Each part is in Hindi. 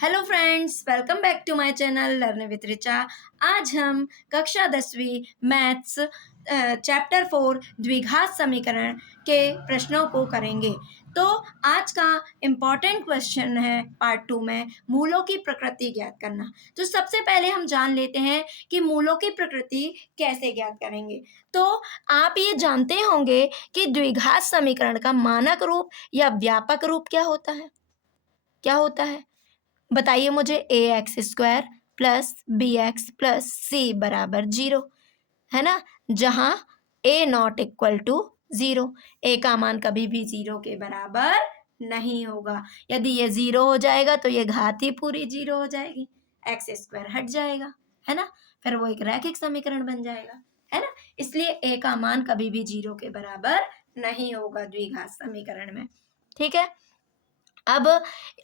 Hello friends, welcome back to my channel learn with Richa. आज हम कक्षा 10वीं मैथ्स चैप्टर 4 द्विघात समीकरण के प्रश्नों को करेंगे। तो आज का इम्पॉर्टेंट क्वेश्चन है पार्ट 2 में मूलों की प्रकृति ज्ञात करना। तो सबसे पहले हम जान लेते हैं कि मूलों की प्रकृति कैसे ज्ञात करेंगे। तो आप ये जानते होंगे कि द्विघात समीकरण का मानक रूप या व्यापक रूप क्या होता है? क्या होता है बताइए मुझे। A X square plus B X plus C बराबर 0 है ना, जहां A not equal to 0। A का मान कभी भी 0 के बराबर नहीं होगा। यदि ये 0 हो जाएगा तो ये घात ही पूरी 0 हो जाएगी, एक्स स्क्वायर हट जाएगा, है ना। फिर वो एक रैखिक समीकरण बन जाएगा, है ना। इसलिए ए का मान कभी भी 0 के बराबर नहीं होगा द्विघात समीकरण में। ठीक है, अब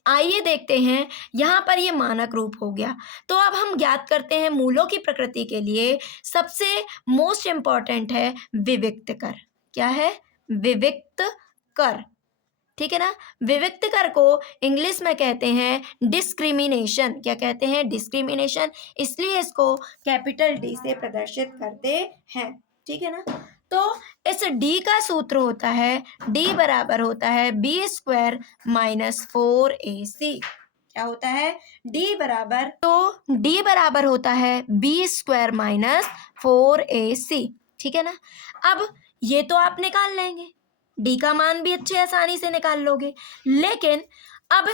आइए देखते हैं। यहाँ पर ये मानक रूप हो गया। तो अब हम ज्ञात करते हैं मूलों की प्रकृति के लिए सबसे मोस्ट इम्पॉर्टेंट है विविक्त कर। क्या है? विविक्त कर। ठीक है ना। विविक्त कर को इंग्लिश में कहते हैं डिस्क्रिमिनेशन। क्या कहते हैं? डिस्क्रिमिनेशन। इसलिए इसको कैपिटल डी से प्रदर्शित करते हैं। ठीक है ना। तो इस डी का सूत्र होता है, डी बराबर होता है बी स्क्वायर माइनस 4ac। क्या होता है? डी बराबर, तो डी बराबर होता है बी स्क्वायर माइनस 4ac। ठीक है ना। अब ये तो आप निकाल लेंगे, डी का मान भी अच्छे आसानी से निकाल लोगे। लेकिन अब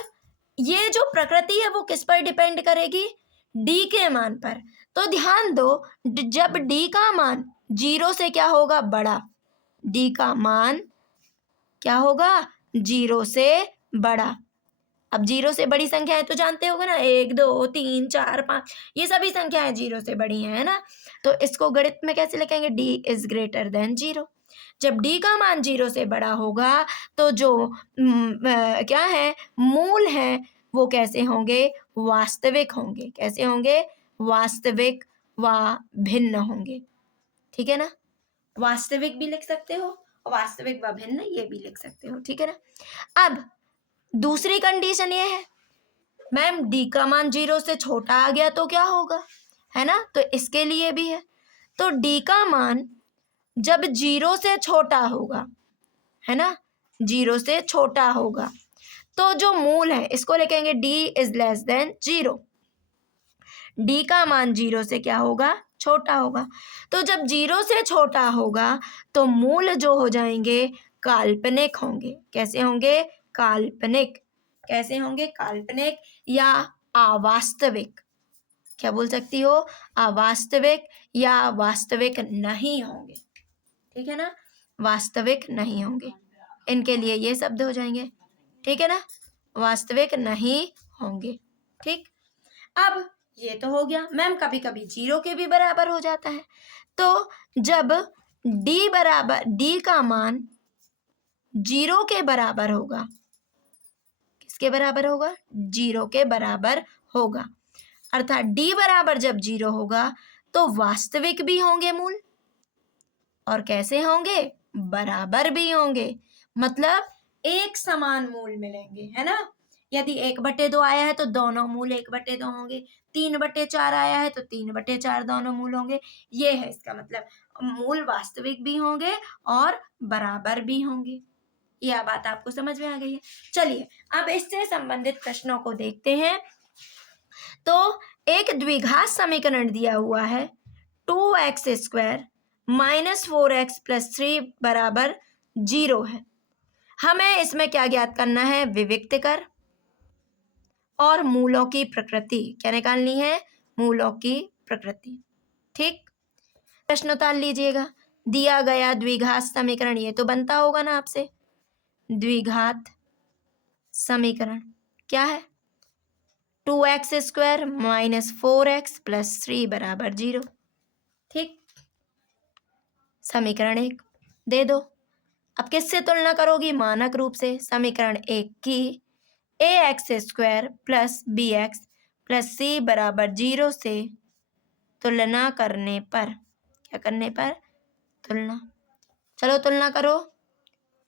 ये जो प्रकृति है वो किस पर डिपेंड करेगी? डी के मान पर। तो ध्यान दो, जब डी का मान 0 से क्या होगा? बड़ा। डी का मान क्या होगा? 0 से बड़ा। अब 0 से बड़ी संख्याएं तो जानते होगे ना, 1 2 3 4 5, ये सभी संख्याएं 0 से बड़ी हैं, है ना। तो इसको गणित में कैसे लिखेंगे? D is greater than 0। जब डी का मान 0 से बड़ा होगा तो जो क्या है, मूल है, वो कैसे होंगे? वास्तविक होंगे। कैसे होंगे? वास्तविक व भिन्न होंगे। ठीक है ना। वास्तविक भी लिख सकते हो, वास्तविक व भिन्न ये भी लिख सकते हो। ठीक है ना। अब दूसरी कंडीशन ये है, मैम डी का मान 0 से छोटा आ गया तो क्या होगा, है ना। तो इसके लिए भी है। तो डी का मान जब 0 से छोटा होगा, है ना, 0 से छोटा होगा, तो जो मूल है इसको लिखेंगे D is less than 0। D का मान 0 से क्या होगा? छोटा होगा। तो जब 0 से छोटा होगा तो मूल जो हो जाएंगे काल्पनिक होंगे। कैसे होंगे? काल्पनिक। कैसे होंगे? काल्पनिक या अवास्तविक। क्या बोल सकती हो? अवास्तविक या वास्तविक नहीं होंगे। ठीक है ना। वास्तविक नहीं होंगे, इनके लिए ये शब्द हो जाएंगे। ठीक है ना। वास्तविक नहीं होंगे। ठीक। अब ये तो हो गया। मैम कभी कभी 0 के भी बराबर हो जाता है। तो जब डी का मान 0 के बराबर होगा, किसके बराबर होगा? 0 के बराबर होगा। अर्थात डी बराबर जब 0 होगा तो वास्तविक भी होंगे मूल। और कैसे होंगे? बराबर भी होंगे। मतलब एक समान मूल मिलेंगे, है ना। यदि 1/2 आया है तो दोनों मूल 1/2 होंगे। 3/4 आया है तो 3/4 दोनों मूल होंगे। ये है इसका मतलब, मूल वास्तविक भी होंगे और बराबर भी होंगे। यह बात आपको समझ में आ गई है। चलिए अब इससे संबंधित प्रश्नों को देखते हैं। तो एक द्विघात समीकरण दिया हुआ है, 2x square minus 4x plus 3 बराबर 0 है। हमें इसमें क्या ज्ञात करना है? विविक्त कर और मूलों की प्रकृति। क्या निकालनी है? मूलों की प्रकृति। ठीक, प्रश्न उतार लीजिएगा। दिया गया द्विघात समीकरण, ये तो बनता होगा ना आपसे। द्विघात समीकरण क्या है? 2x square minus 4x plus 3 बराबर 0। ठीक, समीकरण 1 दे दो। अब किससे तुलना करोगी? मानक रूप से। समीकरण 1 की A X square plus B X plus C बराबर 0 से तुलना करने पर, क्या करने पर? तुलना। चलो तुलना करो।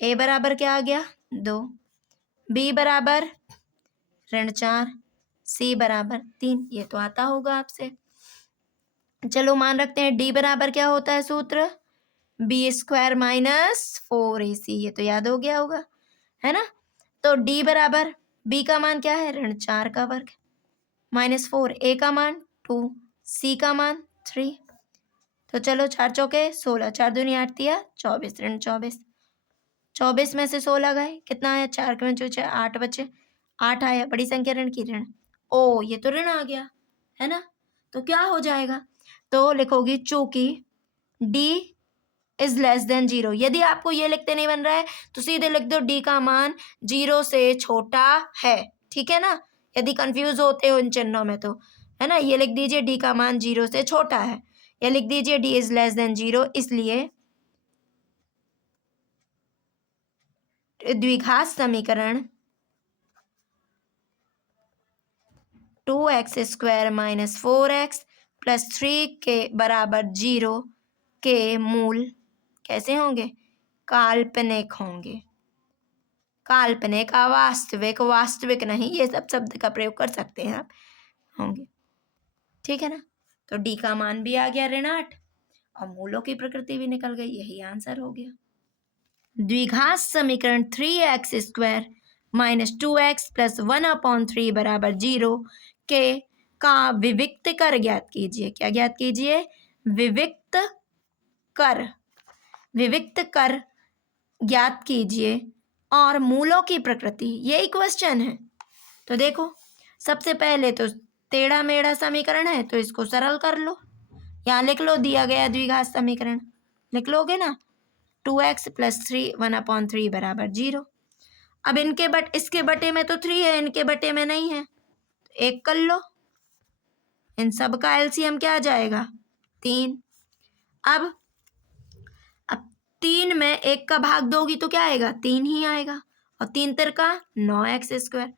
ए बराबर क्या आ गया? 2, बी बराबर ऋण 4, सी बराबर 3, ये तो आता होगा आपसे। चलो मान रखते हैं डी बराबर क्या होता है सूत्र, बी स्क्वायर माइनस 4ac, ये तो याद हो गया होगा, है ना। तो डी बराबर बी का मान क्या है, ऋण 4 का वर्ग माइनस 4, ए का मान 2, सी का मान 3। तो चलो 4 चौके 16, 4 दूनी 8 दिया 24, ऋण 24, 24 में से 16 गए, कितना आया, 4 के बचे 8 बचे, 8 आया, बड़ी संख्या ऋण की ऋण, ओ ये तो ऋण आ गया, है ना। तो क्या हो जाएगा, तो लिखोगी चूंकि डी इज लेस देन 0। यदि आपको ये लिखते नहीं बन रहा है तो सीधे लिख दो डी का मान 0 से छोटा है, ठीक है ना। यदि कंफ्यूज होते हो इन चिन्हों में तो, है ना, ये लिख दीजिए डी का मान 0 से छोटा है, या लिख दीजिए डी इज लेस देन 0, इसलिए द्विघात समीकरण 2x square minus 4x plus 3 के बराबर 0 के मूल कैसे होंगे, काल्पनिक होंगे। काल्पनिक, अवास्तविक, वास्तविक नहीं, ये सब शब्द का प्रयोग कर सकते हैं आप, होंगे, ठीक है ना। तो डी का मान भी आ गया ऋण 8 और मूलों की प्रकृति भी निकल गई, यही आंसर हो गया। द्विघात समीकरण 3x square minus 2x plus 1/3 बराबर 0 के का विविक्त कर ज्ञात कीजिए। क्या ज्ञात कीजिए, विविक्त कर, विविक्त कर ज्ञात कीजिए और मूलों की प्रकृति, यही क्वेश्चन है। तो देखो सबसे पहले तो टेढ़ा मेढ़ा समीकरण है तो इसको सरल कर लो, यहाँ लिख लो दिया गया द्विघात समीकरण, लिख लोगे ना, 2x प्लस 3 1/3 बराबर 0। अब इसके बटे में तो 3 है, इनके बटे में नहीं है, तो 1 कर लो, इन सब का एलसीएम क्या आ जाएगा, 3। अब 3 में 1 का भाग दोगी तो क्या आएगा, 3 ही आएगा, और 3 तिरका 9x स्क्वायर,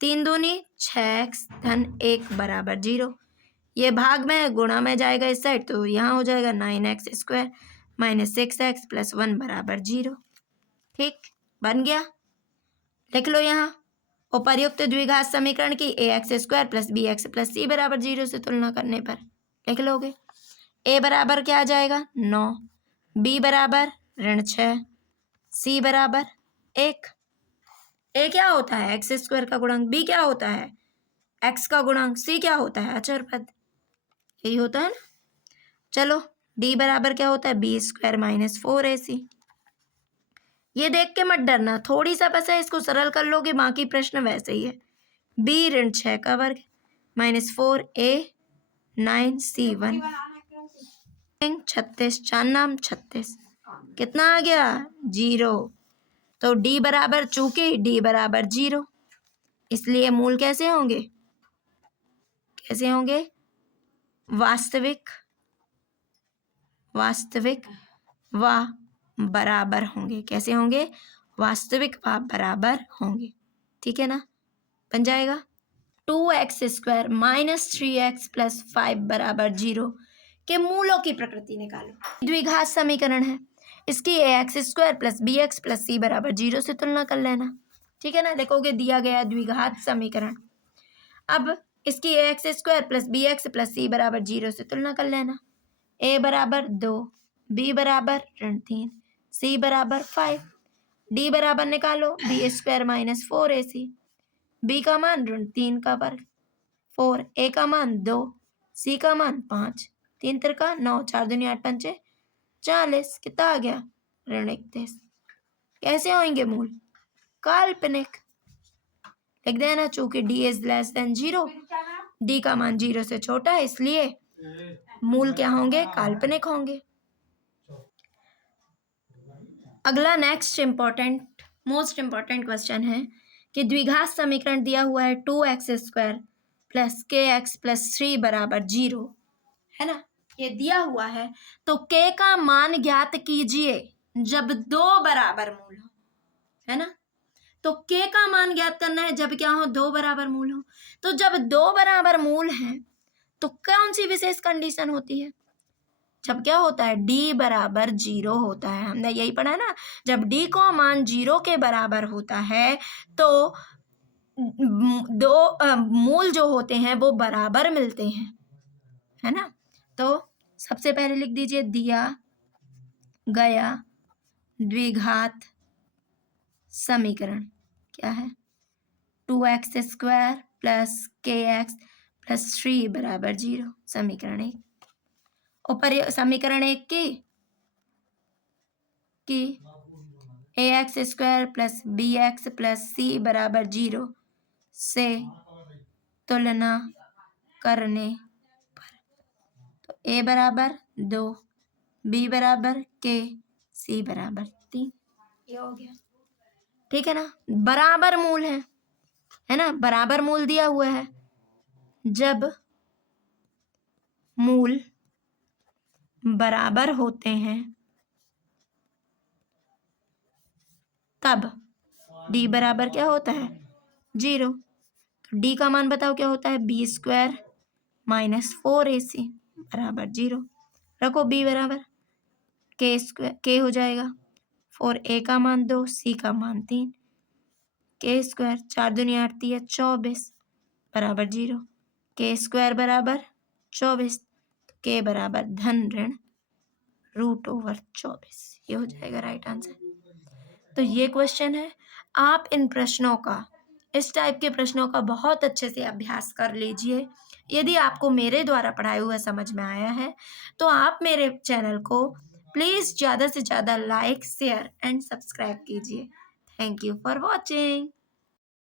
3 दूनी 6x धन 1 बराबर 0, ये भाग में गुणा में जाएगा इस साइड, तो यहाँ हो जाएगा 9x square minus 6x plus 1 बराबर 0। ठीक, बन गया, लिख लो यहाँ उपर्युक्त द्विघात समीकरण की ax square plus bx plus c बराबर 0 से तुलना करने पर लिख लोगे, a बराबर क्या आ जाएगा 9, b बराबर ऋण 6, c बराबर 1। a क्या होता है, एक्स स्क्वायर का गुणांक, b क्या होता है, x का गुणांक, c क्या होता है, अचर पद, यही होता है ना। चलो d बराबर क्या होता है, b स्क्वायर माइनस 4ac। ये देख के मत डरना, थोड़ी सा बस है, इसको सरल कर लोगे, बाकी प्रश्न वैसे ही है। b ऋण 6 का वर्ग माइनस 4a 9c1 36, 4 नाम 36, कितना आ गया 0। तो d बराबर, चूंकि d बराबर 0, इसलिए मूल कैसे होंगे, कैसे होंगे, वास्तविक, वास्तविक व बराबर होंगे, कैसे होंगे, वास्तविक व बराबर होंगे, ठीक है ना, बन जाएगा। 2x square minus 3x plus 5 बराबर 0 के मूलों की प्रकृति निकालो। द्विघात समीकरण है, इसकी ax square plus bx plus c बराबर 0 से तुलना कर लेना, ठीक है ना। देखोगे दिया गया द्विघात समीकरण, अब इसकी ax square plus bx plus c बराबर 0 से तुलना कर लेना, a बराबर 2, b बराबर ऋण 3, c बराबर 5, d बराबर निकालो b square minus 4ac, b का मान ऋण 3 का वर्ग 4, a का मान 2, c का मान 5, 3 तिरका 9, 4 दूनी 8 पंचे 40, कितना आ गया ऋण 31। कैसे होंगे मूल, काल्पनिक, लिख देना चूंकि d is less than 0, d का मान 0 से छोटा है, इसलिए मूल क्या होंगे, काल्पनिक होंगे। अगला next important, most important question है कि द्विघात समीकरण दिया हुआ है 2x square plus kx plus 3 बराबर 0, है ना, ये दिया हुआ है, तो k का मान ज्ञात कीजिए जब 2 बराबर मूल हो, है ना। तो k का मान ज्ञात करना है जब क्या हो, 2 बराबर मूल हो। तो जब 2 बराबर मूल हैं तो कौन सी विशेष कंडीशन होती है, जब क्या होता है, d बराबर 0 होता है, हमने यही पढ़ा ना, जब d को मान 0 के बराबर होता है तो दो मूल जो होते हैं वो बराबर मिलते हैं, है ना। तो सबसे पहले लिख दीजिए दिया गया द्विघात समीकरण क्या है, 2x² प्लस kx प्लस 3 बराबर 0। समीकरण 1 ऊपर समीकरण 1 की ax² plus bx plus c बराबर 0 से तुलना करने पर, तो a बराबर 2, b बराबर k, c बराबर 3। ये हो गया, ठीक है ना। बराबर मूल है ना, बराबर मूल दिया हुआ है। जब मूल बराबर होते हैं तब d बराबर क्या होता है 0। तो d का मान बताओ क्या होता है, b² माइनस 4ac बराबर 0। रखो b बराबर k हो जाएगा 4a का मान 2, c का मान 3, k², 4 दूनी 8 3 24 बराबर 0। k² बराबर 24, तो k बराबर धन ऋण √24। ये हो जाएगा राइट आंसर। तो ये क्वेश्चन है। आप इन प्रश्नों का, इस टाइप के प्रश्नों का बहुत अच्छे से अभ्यास कर लीजिए। यदि आपको मेरे द्वारा पढ़ाया हुआ समझ में आया है तो आप मेरे चैनल को प्लीज़ ज़्यादा से ज़्यादा लाइक, शेयर एंड सब्सक्राइब कीजिए। Thank you for watching.